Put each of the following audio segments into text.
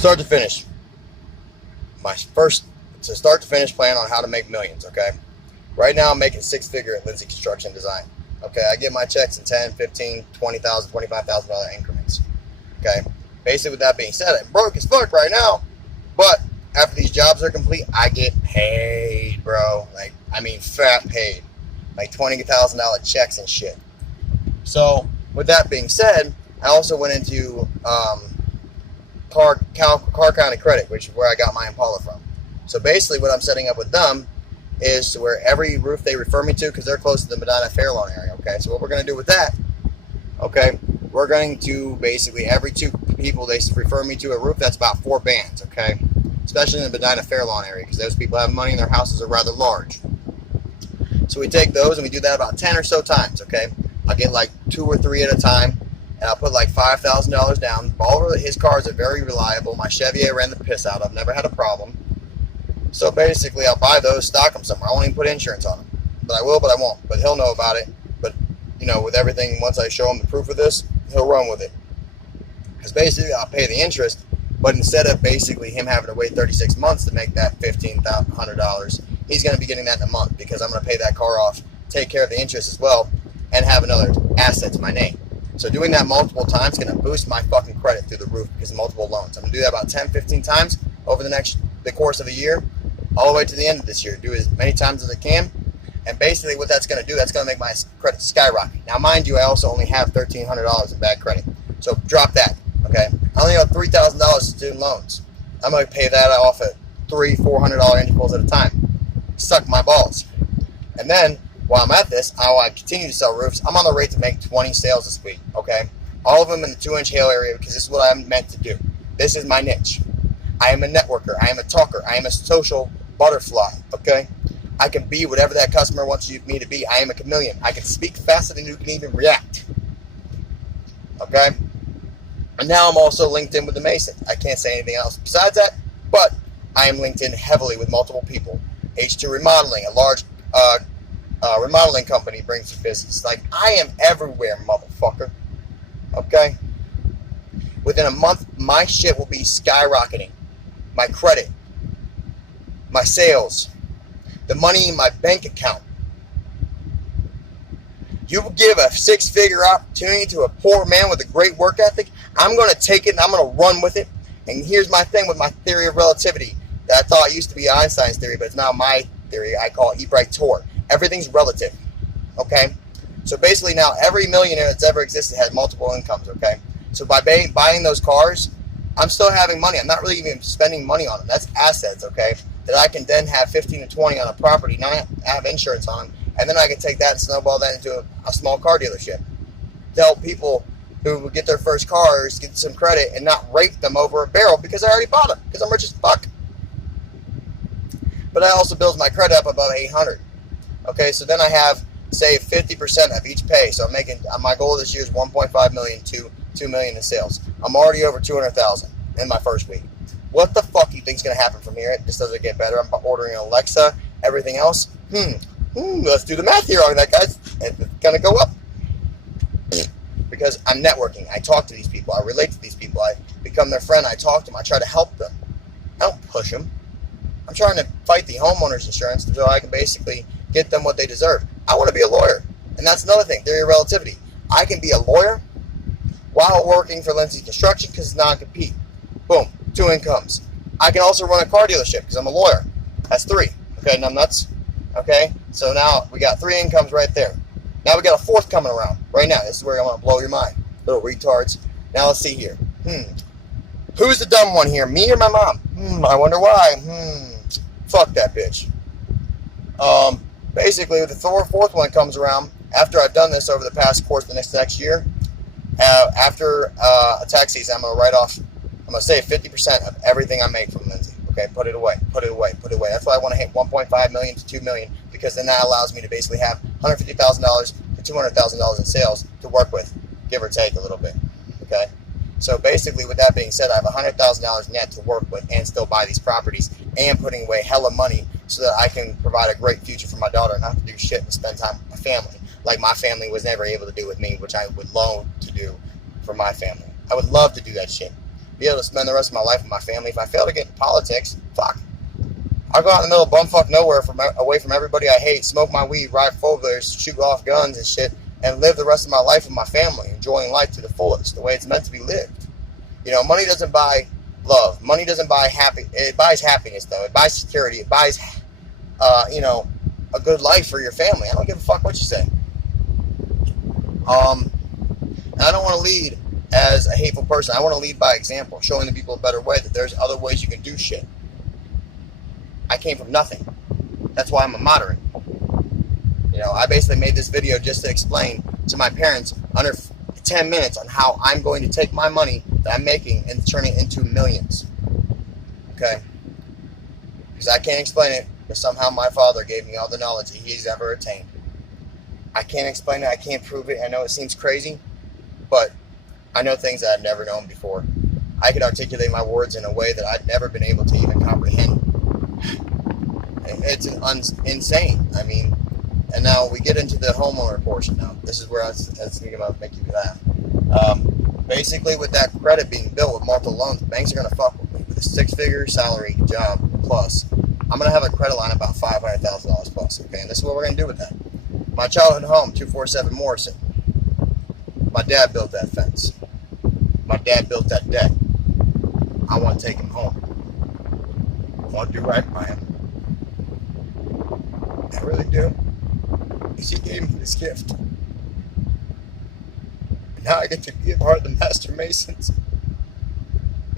start to finish, my first to start to finish plan on how to make millions, okay? Right now I'm making six-figure at Lindsay Construction Design. Okay, I get my checks in 10, 15, $20,000, $25,000 increments. Okay, basically with that being said, I'm broke as fuck right now, but after these jobs are complete, I get paid, bro. Like, I mean, fat paid. Like $20,000 checks and shit. So, with that being said, I also went into Car County Credit, which is where I got my Impala from. So basically what I'm setting up with them is to where every roof they refer me to, because they're close to the Medina Fairlawn area, okay? So what we're going to do with that, okay, we're going to basically, every two people they refer me to a roof, that's about 4 bands, okay? Especially in the Medina Fairlawn area, because those people have money and their houses are rather large. So we take those and we do that about 10 or so times, okay? I'll get like 2 or 3 at a time, and I'll put like $5,000 down. All of his cars are very reliable. My Chevy I ran the piss out of, never had a problem. So basically, I'll buy those, stock them somewhere. I won't even put insurance on them. But I will, but I won't. But he'll know about it. But, you know, with everything, once I show him the proof of this, he'll run with it. Because basically, I'll pay the interest. But instead of basically him having to wait 36 months to make that $1,500, he's going to be getting that in a month. Because I'm going to pay that car off, take care of the interest as well, and have another asset to my name. So doing that multiple times is going to boost my fucking credit through the roof because of multiple loans. I'm going to do that about 10, 15 times over the course of a year, all the way to the end of this year. Do as many times as I can. And basically what that's going to do, that's going to make my credit skyrocket. Now, mind you, I also only have $1,300 in bad credit. So drop that, okay? I only have $3,000 in student loans. I'm going to pay that off at $300, $400 intervals at a time. Suck my balls. And then, while I'm at this, I continue to sell roofs. I'm on the rate to make 20 sales this week, okay? All of them in the 2-inch hail area because this is what I'm meant to do. This is my niche. I am a networker. I am a talker. I am a social butterfly, okay? I can be whatever that customer wants me to be. I am a chameleon. I can speak faster than you can even react, okay? And now I'm also linked in with the Mason. I can't say anything else besides that, but I am linked in heavily with multiple people. H2 Remodeling, a large remodeling company, brings the business. Like, I am everywhere, motherfucker. Okay? Within a month, my shit will be skyrocketing. My credit, my sales, the money in my bank account. You will give a 6-figure opportunity to a poor man with a great work ethic. I'm going to take it and I'm going to run with it. And here's my thing with my theory of relativity that I thought used to be Einstein's theory, but it's now my theory. I call it Ebright-Tor. Everything's relative, okay? So basically now every millionaire that's ever existed has multiple incomes, okay? So by buying those cars, I'm still having money. I'm not really even spending money on them. That's assets, okay? That I can then have 15 to 20 on a property, not have insurance on them, and then I can take that and snowball that into a small car dealership to help people who get their first cars get some credit and not rape them over a barrel because I already bought them because I'm rich as fuck. But that also builds my credit up above 800. Okay, so then I have, say, 50% of each pay. So I'm making, my goal this year is 1.5 million to 2 million in sales. I'm already over 200,000 in my first week. What the fuck do you think is going to happen from here? It just doesn't get better. I'm ordering an Alexa, everything else. Let's do the math here on that, guys. It's going to go up. Because I'm networking. I talk to these people. I relate to these people. I become their friend. I talk to them. I try to help them. I don't push them. I'm trying to fight the homeowner's insurance so I can basically get them what they deserve. I want to be a lawyer. And that's another thing, theory of relativity. I can be a lawyer while working for Lindsay Construction because it's non-compete. Boom, 2 incomes. I can also run a car dealership because I'm a lawyer. That's 3. Okay, and I'm nuts. Okay, so now we got 3 incomes right there. Now we got a 4th coming around right now. This is where I want to blow your mind. Little retards. Now let's see here. Who's the dumb one here, me or my mom? I wonder why. Fuck that bitch. Basically, the 4th one comes around after I've done this over the past course of the next year. After a tax season, I'm going to write off, I'm going to save 50% of everything I make from Lindsay. Okay, put it away, put it away, put it away. That's why I want to hit 1.5 million to 2 million, because then that allows me to basically have $150,000 to $200,000 in sales to work with, give or take a little bit. Okay, so basically, with that being said, I have $100,000 net to work with and still buy these properties and putting away hella money so that I can provide a great future for my daughter and not have to do shit and spend time with my family like my family was never able to do with me, which I would love to do for my family. I would love to do that shit. be able to spend the rest of my life with my family. If I fail to get into politics, fuck. I'll go out in the middle of bumfuck nowhere away from everybody I hate, smoke my weed, ride four-wheelers, shoot off guns and shit, and live the rest of my life with my family, enjoying life to the fullest, the way it's meant to be lived. You know, money doesn't buy love. Money doesn't buy it buys happiness, though. It buys security. It buys, you know, a good life for your family. I don't give a fuck what you say. And I don't want to lead as a hateful person. I want to lead by example, showing the people a better way, that there's other ways you can do shit. I came from nothing. That's why I'm a moderate. You know, I basically made this video just to explain to my parents under 10 minutes on how I'm going to take my money that I'm making and turn it into millions. Okay? Because I can't explain it, but somehow my father gave me all the knowledge that he's ever attained. I can't explain it. I can't prove it. I know it seems crazy, but I know things that I've never known before. I can articulate my words in a way that I've never been able to even comprehend. It's insane. I mean, and now we get into the homeowner portion now. This is where I was thinking about making you laugh. Basically, with that credit being built with multiple loans, banks are going to fuck with me. With a six-figure salary job plus, I'm going to have a credit line of about $500,000 plus. Okay, and this is what we're going to do with that. My childhood home, 247 Morrison. My dad built that fence. My dad built that deck. I want to take him home. I want to do right by him. I really do. Because he gave me this gift. And now I get to be a part of the Master Masons.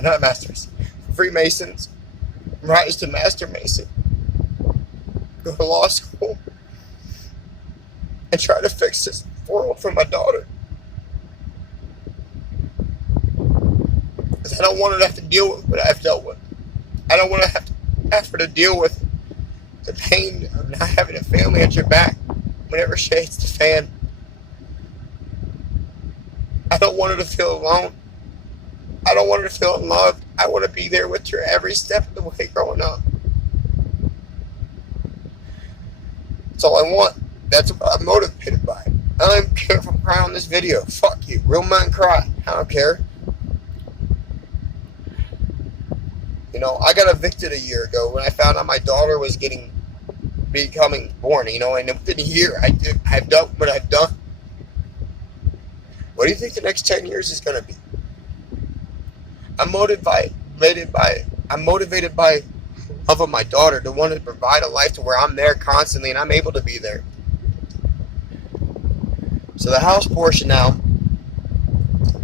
Not Masters. Freemasons. Rise to Master Mason. Go to law school. And try to fix this world for my daughter. Because I don't want her to have to deal with what I've dealt with. I don't want to have her to deal with the pain of not having a family at your back whenever shit hits the fan. I don't want her to feel alone. I don't want her to feel unloved. I want to be there with her every step of the way growing up. That's all I want. That's what I'm motivated by. I don't even care if I'm crying on this video. Fuck you. Real men cry. I don't care. You know, I got evicted a year ago when I found out my daughter was becoming born. You know, and within a year, I've done what I've done. What do you think the next 10 years is going to be? I'm motivated by love of my daughter, to want to provide a life to where I'm there constantly and I'm able to be there. So the house portion now,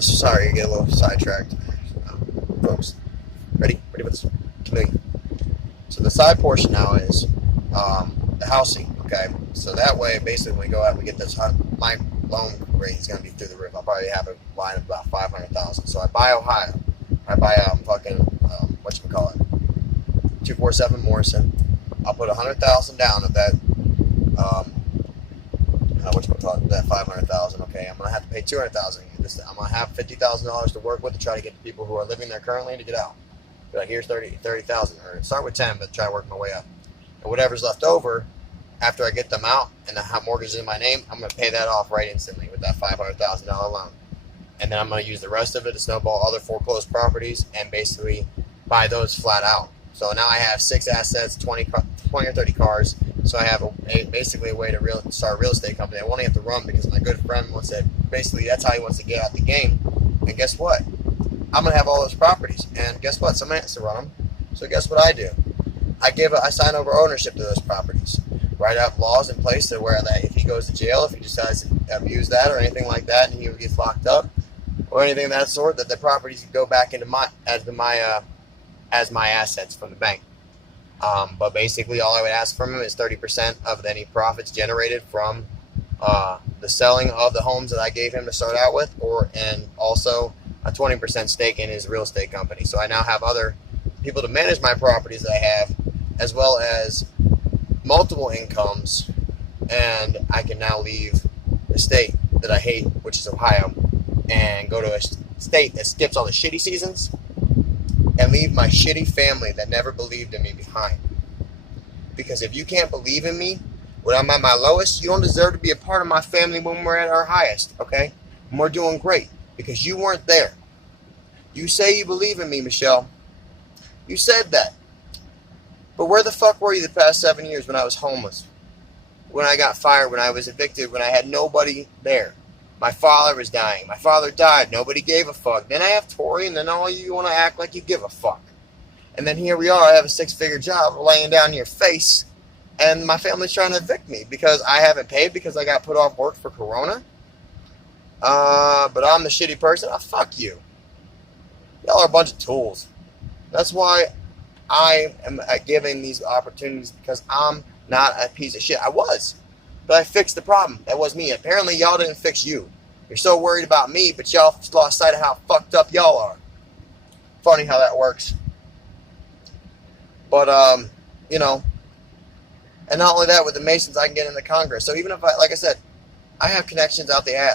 sorry, I get a little sidetracked. Folks, ready for this? Chameleon. So the side portion now is the housing, okay? So that way, basically, when we go out and we get this, my loan rate is going to be through the roof. I'll probably have a line of about $500,000. So I buy Ohio. I buy whatchamacallit, 247 Morrison. I'll put $100,000 down of that, that $500,000. Okay, I'm gonna have to pay $200,000. I'm gonna have $50,000 to work with to try to get the people who are living there currently to get out. Be like, here's 30,000, or start with 10, but try to work my way up. And whatever's left over, after I get them out and the mortgage is in my name, I'm gonna pay that off right instantly with that $500,000 loan. And then I'm going to use the rest of it to snowball other foreclosed properties and basically buy those flat out. So now I have 6 assets, 20 or 30 cars. So I have basically a way to start a real estate company. I only have to run because my good friend wants to, basically that's how he wants to get out the game. And guess what? I'm going to have all those properties. And guess what? Somebody has to run them. So guess what I do? I sign over ownership to those properties. Write out laws in place to where that if he goes to jail, if he decides to abuse that or anything like that, and he gets locked up, or anything of that sort, that the properties can go back into as my assets from the bank. But basically, all I would ask from him is 30% of any profits generated from the selling of the homes that I gave him to start out with, and also a 20% stake in his real estate company. So I now have other people to manage my properties that I have, as well as multiple incomes, and I can now leave the state that I hate, which is Ohio, and go to a state that skips all the shitty seasons and leave my shitty family that never believed in me behind. Because if you can't believe in me when I'm at my lowest, you don't deserve to be a part of my family when we're at our highest, okay? When we're doing great, because you weren't there. You say you believe in me, Michelle. You said that. But where the fuck were you the past 7 years when I was homeless? When I got fired, when I was evicted, when I had nobody there? My father was dying. My father died. Nobody gave a fuck. Then I have Tori, and then all you want to act like you give a fuck. And then here we are. I have a 6-figure job laying down in your face, and my family's trying to evict me because I haven't paid because I got put off work for Corona. But I'm the shitty person. Oh, fuck you. Y'all are a bunch of tools. That's why I am giving these opportunities, because I'm not a piece of shit. I was. But I fixed the problem. That was me. Apparently, y'all didn't fix you. You're so worried about me, but y'all lost sight of how fucked up y'all are. Funny how that works. But, you know, and not only that, with the Masons, I can get into Congress. So even if like I said, I have connections out the ass.